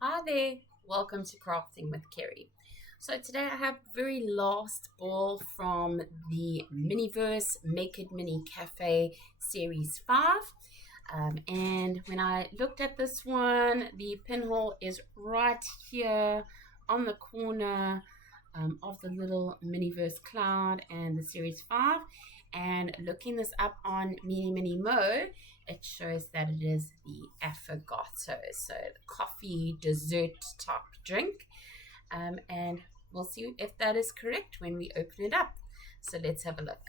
Hi there, welcome to Crafting with Kerry. So today I have the very last ball from the Miniverse Make It Mini Café Series 5. And when I looked at this one, the pinhole is right here on the corner of the little Miniverse cloud and the Series 5. And looking this up on Mini Mo, it shows that it is the Affogato, so coffee dessert type drink. And we'll see if that is correct when we open it up. So let's have a look.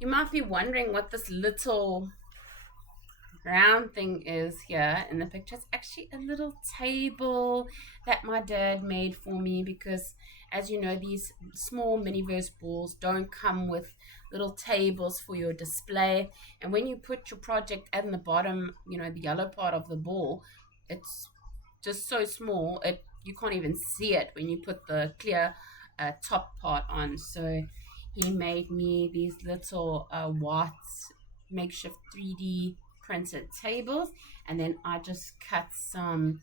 You might be wondering what this little round thing is here in the picture. It's actually a little table that my dad made for me because, as you know, these small Miniverse balls don't come with little tables for your display. And when you put your project at the bottom, the yellow part of the ball, it's just so small it you can't even see it when you put the clear top part on. So he made me these little white makeshift 3D printed tables, and then I just cut some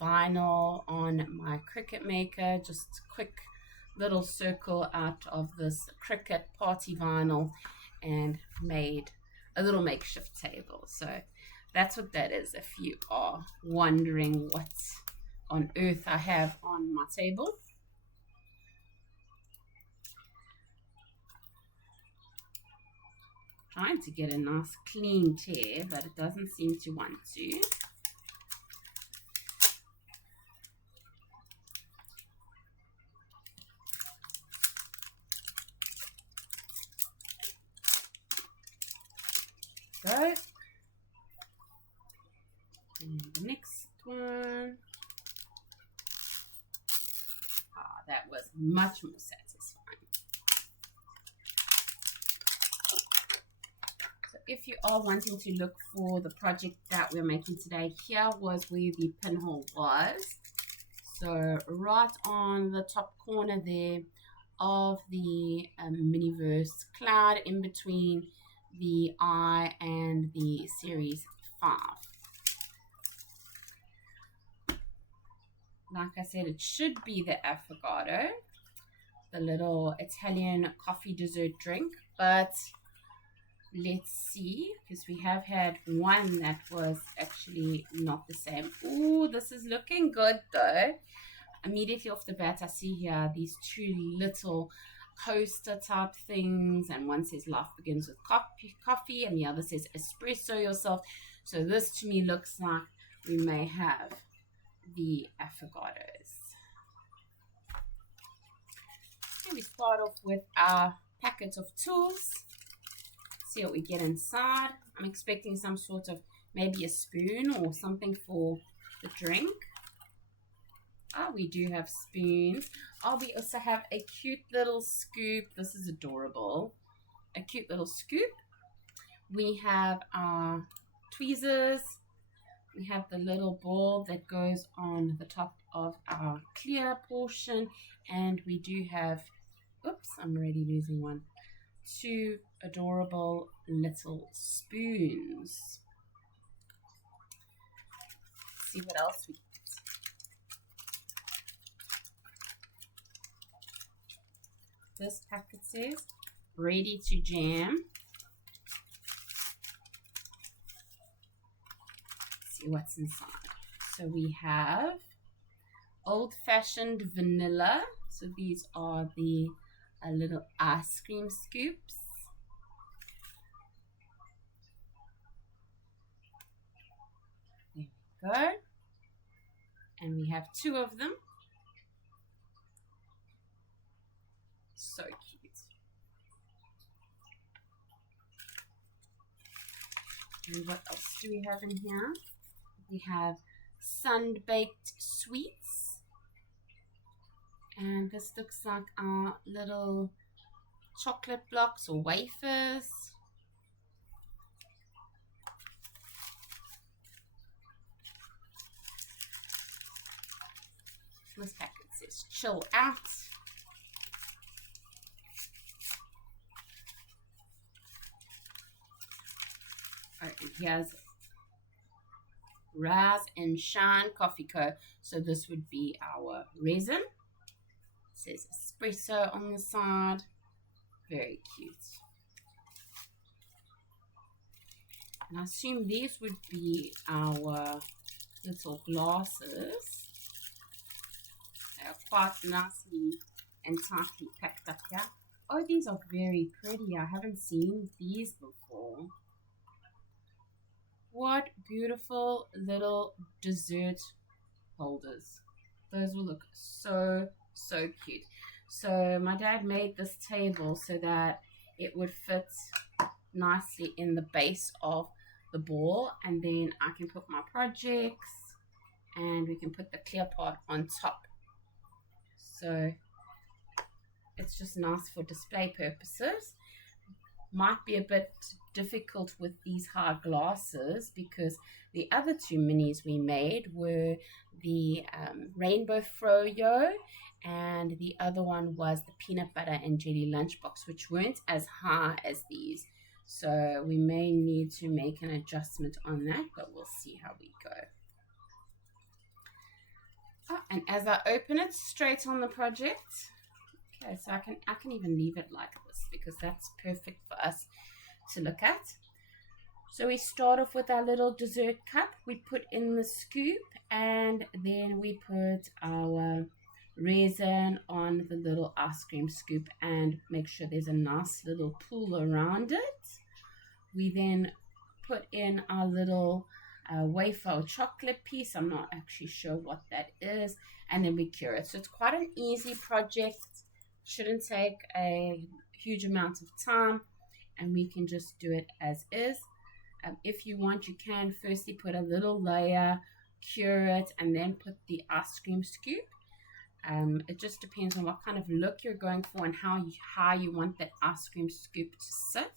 vinyl on my Cricut maker, just quick little circle out of this Cricut party vinyl and made a little makeshift table. So that's what that is, if you are wondering what on earth I have on my table. Trying to get a nice clean tear, but it doesn't seem to want to. Go. And the next one. That was much more satisfying. So if you are wanting to look for the project that we're making today, here was where the pinhole was. So right on the top corner there of the Miniverse cloud, in between the eye and the Series 5. Like I said, it should be the Affogato, the little Italian coffee dessert drink, but let's see, because we have had one that was actually not the same. Oh, this is looking good though. Immediately off the bat, I see here these two little coaster type things, and one says life begins with coffee and the other says espresso yourself. So this to me looks like we may have the Affogatos. And we start off with our packet of tools. See what we get inside. I'm expecting some sort of maybe a spoon or something for the drink. Oh, we do have spoons. Oh, we also have a cute little scoop. This is adorable. A cute little scoop. We have our tweezers. We have the little ball that goes on the top of our clear portion. And we do have, oops, I'm already losing one. Two adorable little spoons. Let's see what else we get. This packet says ready to jam. Let's see what's inside. So we have old-fashioned vanilla. So these are the little ice cream scoops. There we go. And we have two of them. So cute. And what else do we have in here? We have sun-baked sweets. And this looks like our little chocolate blocks or wafers. This packet says chill out. All right, and here's Rise and Shine Coffee Co. So this would be our resin. It says espresso on the side. Very cute. And I assume these would be our little glasses. They are quite nicely and tightly packed up here. Oh, these are very pretty. I haven't seen these before. What beautiful little dessert holders. Those will look so cute. So my dad made this table so that it would fit nicely in the base of the ball, and then I can put my projects and we can put the clear part on top. So it's just nice for display purposes. Might be a bit difficult with these hard glasses because the other two minis we made were the rainbow froyo, and the other one was the peanut butter and jelly lunchbox, which weren't as high as these. So we may need to make an adjustment on that, but we'll see how we go. Oh, and as I open it, straight on the project. Okay, so I can even leave it like this because that's perfect for us to look at. So we start off with our little dessert cup. We put in the scoop, and then we put our resin on the little ice cream scoop and make sure there's a nice little pool around it. We then put in our little wafer or chocolate piece. I'm not actually sure what that is, and then we cure it. So it's quite an easy project. Shouldn't take a huge amount of time, and we can just do it as is. If you want, you can firstly put a little layer, cure it, and then put the ice cream scoop. It just depends on what kind of look you're going for and how you want that ice cream scoop to sit.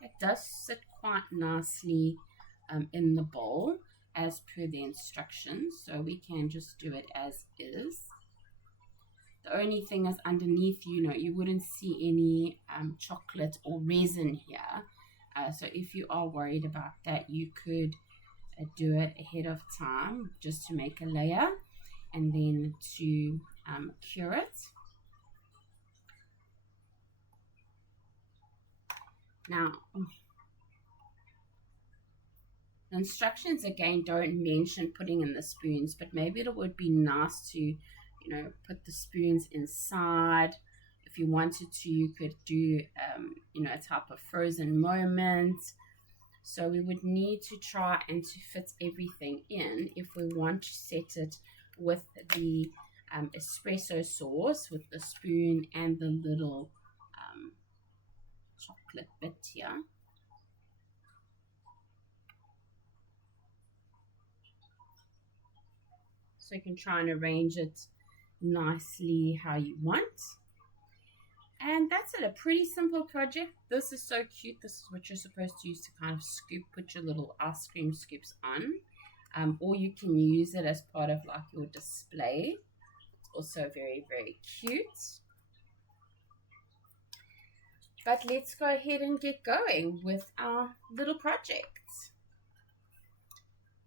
It does sit quite nicely in the bowl as per the instructions, so we can just do it as is. The only thing is underneath, you wouldn't see any chocolate or resin here. So if you are worried about that, you could do it ahead of time just to make a layer and then to cure it. Now, the instructions again don't mention putting in the spoons, but maybe it would be nice to put the spoons inside. If you wanted to, you could do a type of frozen moment. So we would need to try and to fit everything in if we want to set it with the espresso sauce with the spoon and the little chocolate bit here. So you can try and arrange it nicely how you want. And that's it, a pretty simple project. This is so cute. This is what you're supposed to use to kind of put your little ice cream scoops on. Or you can use it as part of like your display. It's also very cute. But let's go ahead and get going with our little project.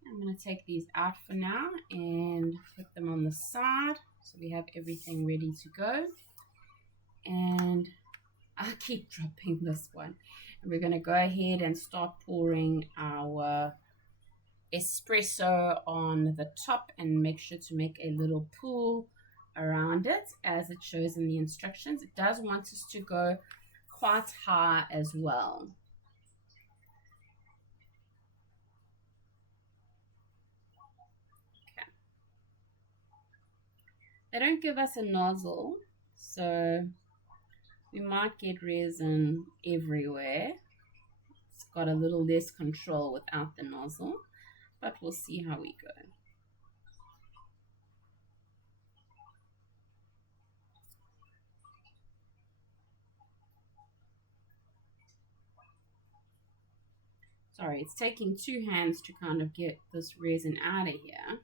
I'm going to take these out for now and put them on the side so we have everything ready to go. And I keep dropping this one. And we're going to go ahead and start pouring our espresso on the top and make sure to make a little pool around it as it shows in the instructions. It does want us to go quite high as well. They don't give us a nozzle, so we might get resin everywhere. It's got a little less control without the nozzle, but we'll see how we go. Sorry, it's taking two hands to kind of get this resin out of here.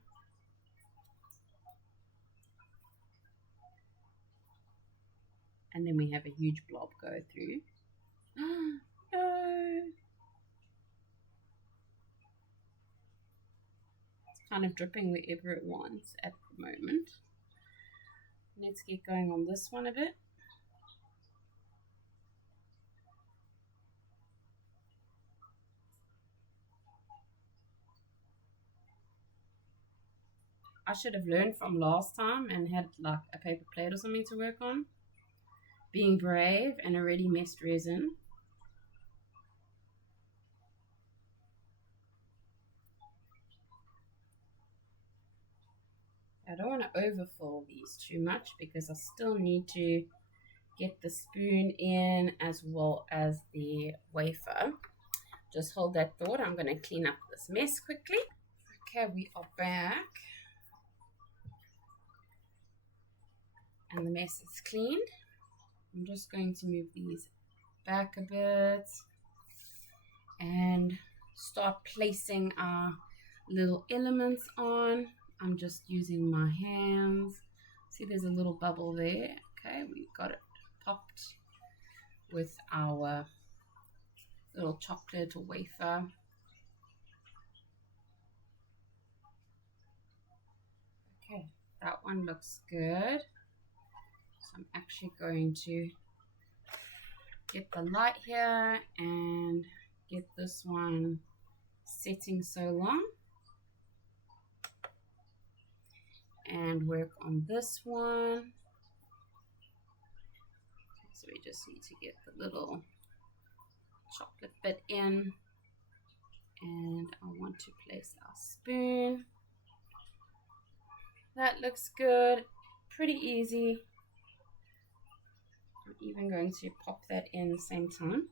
And then we have a huge blob go through. No! kind of dripping wherever it wants at the moment. Let's get going on this one a bit. I should have learned from last time and had like a paper plate or something to work on. Being brave and already messed resin. I don't want to overfill these too much because I still need to get the spoon in as well as the wafer. Just hold that thought. I'm going to clean up this mess quickly. Okay, we are back. And the mess is cleaned. I'm just going to move these back a bit and start placing our little elements on. I'm just using my hands. See, there's a little bubble there. Okay, we've got it popped with our little chocolate or wafer. Okay, that one looks good. So I'm actually going to get the light here and get this one setting so long. And work on this one. So we just need to get the little chocolate bit in, and I want to place our spoon. That looks good, pretty easy. I'm even going to pop that in the same time.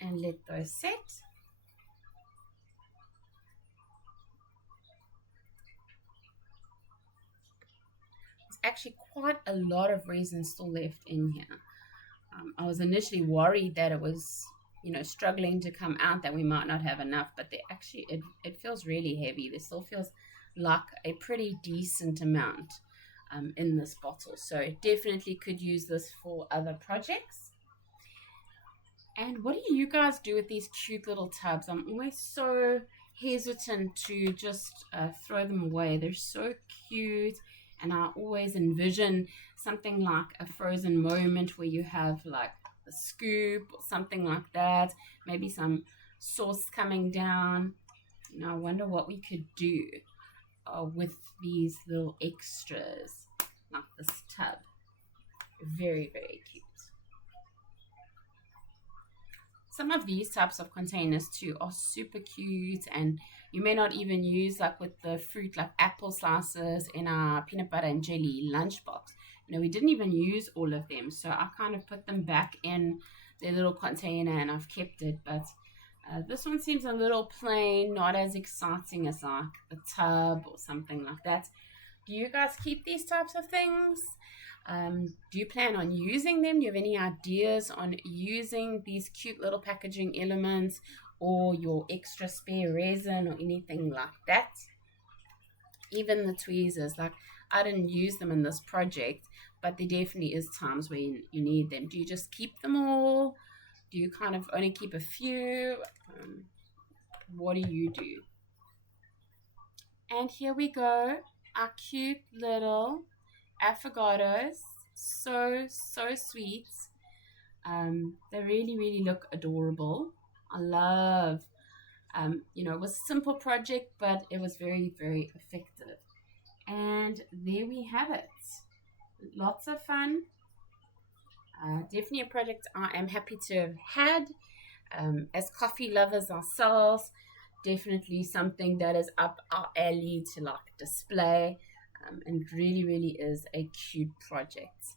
And let those set. Actually quite a lot of resin still left in here. I was initially worried that it was, struggling to come out, that we might not have enough, but it feels really heavy. There still feels like a pretty decent amount in this bottle, so definitely could use this for other projects. And what do you guys do with these cute little tubs? I'm always so hesitant to just throw them away. They're so cute. And I always envision something like a frozen moment where you have like a scoop or something like that. Maybe some sauce coming down. I wonder what we could do with these little extras, like this tub. Very, very cute. Some of these types of containers too are super cute, and you may not even use, like with the fruit, like apple slices in our peanut butter and jelly lunchbox. We didn't even use all of them, so I kind of put them back in their little container and I've kept it. But this one seems a little plain, not as exciting as like the tub or something like that. Do you guys keep these types of things? Do you plan on using them? Do you have any ideas on using these cute little packaging elements or your extra spare resin or anything like that? Even the tweezers, like I didn't use them in this project, but there definitely is times when you need them. Do you just keep them all? Do you kind of only keep a few? What do you do? And here we go, our cute little Affogatos. So sweet. They really, really look adorable. I love, it was a simple project, but it was very, very effective. And there we have it. Lots of fun. Definitely a project I am happy to have had. As coffee lovers ourselves, definitely something that is up our alley to like display. And really, really is a cute project.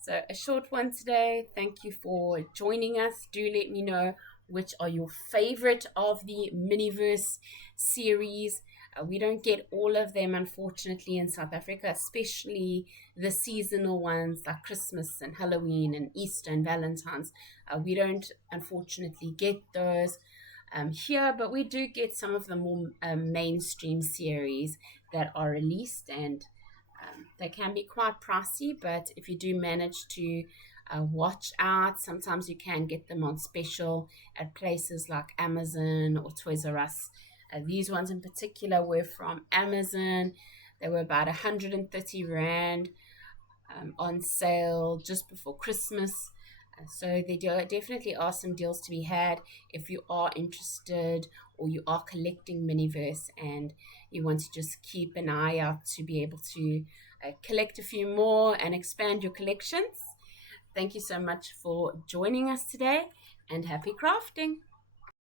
So a short one today. Thank you for joining us. Do let me know which are your favorite of the Miniverse series. We don't get all of them, unfortunately, in South Africa, especially the seasonal ones like Christmas and Halloween and Easter and Valentine's. We don't, unfortunately, get those here, but we do get some of the more mainstream series that are released, and they can be quite pricey, but if you do manage to watch out. Sometimes you can get them on special at places like Amazon or Toys R Us. These ones in particular were from Amazon. They were about 130 Rand on sale just before Christmas. So there definitely are some deals to be had if you are interested or you are collecting Miniverse and you want to just keep an eye out to be able to collect a few more and expand your collections. Thank you so much for joining us today, and happy crafting.